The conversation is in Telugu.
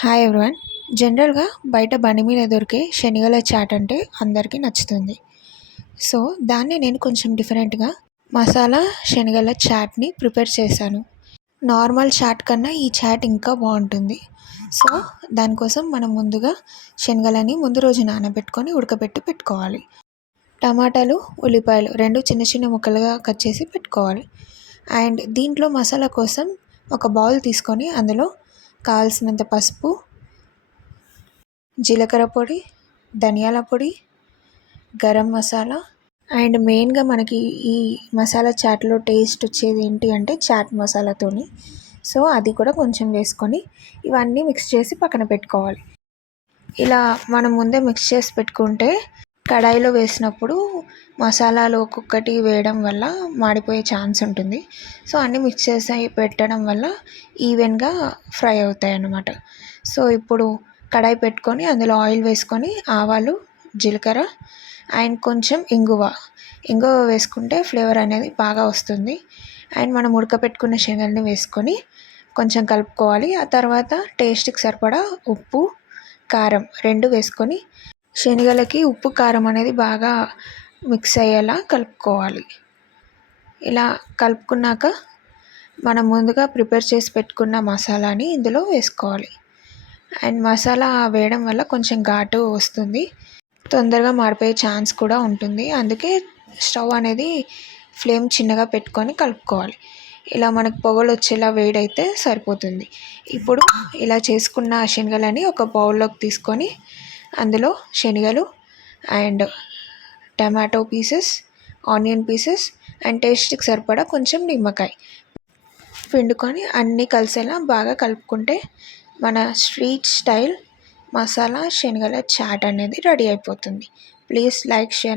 Hi everyone. జనరల్‌గా బయట బండి మీద దొరికే శనగల చాట్ అంటే అందరికీ నచ్చుతుంది. సో, దాన్ని నేను కొంచెం డిఫరెంట్‌గా మసాలా శనగల చాట్‌ని ప్రిపేర్ చేశాను. నార్మల్ చాట్ కన్నా ఈ చాట్ ఇంకా బాగుంటుంది. సో, దానికోసం మనం ముందుగా శనగలని ముందు రోజు నానబెట్టుకొని ఉడకబెట్టి పెట్టుకోవాలి. టమాటాలు, ఉల్లిపాయలు 2 చిన్న చిన్న ముక్కలుగా కట్ చేసి పెట్టుకోవాలి. అండ్ దీంట్లో మసాలా కోసం ఒక బౌల్ తీసుకొని అందులో కావాల్సినంత పసుపు, జీలకర్ర పొడి, ధనియాల పొడి, గరం మసాలా అండ్ మెయిన్గా మనకి ఈ మసాలా చాట్లో టేస్ట్ వచ్చేది ఏంటి అంటే చాట్ మసాలాతోని. సో అది కూడా కొంచెం వేసుకొని ఇవన్నీ మిక్స్ చేసి పక్కన పెట్టుకోవాలి. ఇలా మనం ముందే మిక్స్ చేసి పెట్టుకుంటే కడాయిలో వేసినప్పుడు మసాలాలు ఒక్కొక్కటి వేయడం వల్ల మాడిపోయే ఛాన్స్ ఉంటుంది. సో అన్నీ మిక్స్ చేసి పెట్టడం వల్ల ఈవెన్గా ఫ్రై అవుతాయి అన్నమాట. సో ఇప్పుడు కడాయి పెట్టుకొని అందులో ఆయిల్ వేసుకొని ఆవాలు, జీలకర్ర అండ్ కొంచెం ఇంగువ వేసుకుంటే ఫ్లేవర్ అనేది బాగా వస్తుంది. అండ్ మనం ఉడకపెట్టుకున్న శనగల్ని వేసుకొని కొంచెం కలుపుకోవాలి. ఆ తర్వాత టేస్ట్కి సరిపడా ఉప్పు, కారం 2 వేసుకొని శనగలకి ఉప్పు, కారం అనేది బాగా మిక్స్ అయ్యేలా కలుపుకోవాలి. ఇలా కలుపుకున్నాక మనం ముందుగా ప్రిపేర్ చేసి పెట్టుకున్న మసాలాని ఇందులో వేసుకోవాలి. అండ్ మసాలా వేయడం వల్ల కొంచెం ఘాటు వస్తుంది, తొందరగా మాడిపోయే ఛాన్స్ కూడా ఉంటుంది. అందుకే స్టవ్ అనేది ఫ్లేమ్ చిన్నగా పెట్టుకొని కలుపుకోవాలి. ఇలా మనకు పొగలు వచ్చేలా వేడైతే సరిపోతుంది. ఇప్పుడు ఇలా చేసుకున్న శనగలని ఒక బౌల్లోకి తీసుకొని అందులో శనగలు and tomato pieces, onion pieces and టేస్ట్కి సరిపడా కొంచెం నిమ్మకాయ పిండుకొని అన్నీ కలిసేలా బాగా కలుపుకుంటే మన స్ట్రీట్ స్టైల్ మసాలా శనగల చాట్ అనేది రెడీ అయిపోతుంది. Please like, share.